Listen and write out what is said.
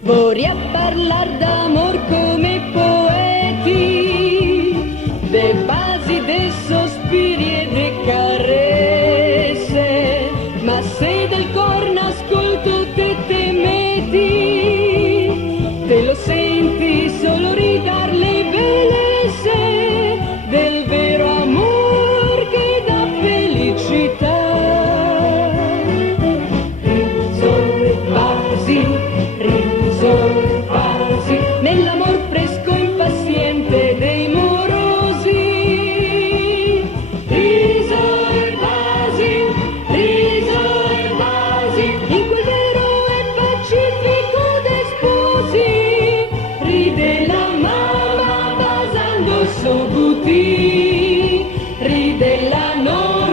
Vorrei parlar d'amor come poeti, de basi, de sospiri e de carezze, ma se del cor n'ascolto te metti, te lo senti solo ridar le bellezze del vero amor che dà felicità. Risolvasi nell'amor fresco e impaziente dei morosi. Risolvasi in quel vero e pacifico dei sposi. Ride la mamma basando il suo butì, ride la nonna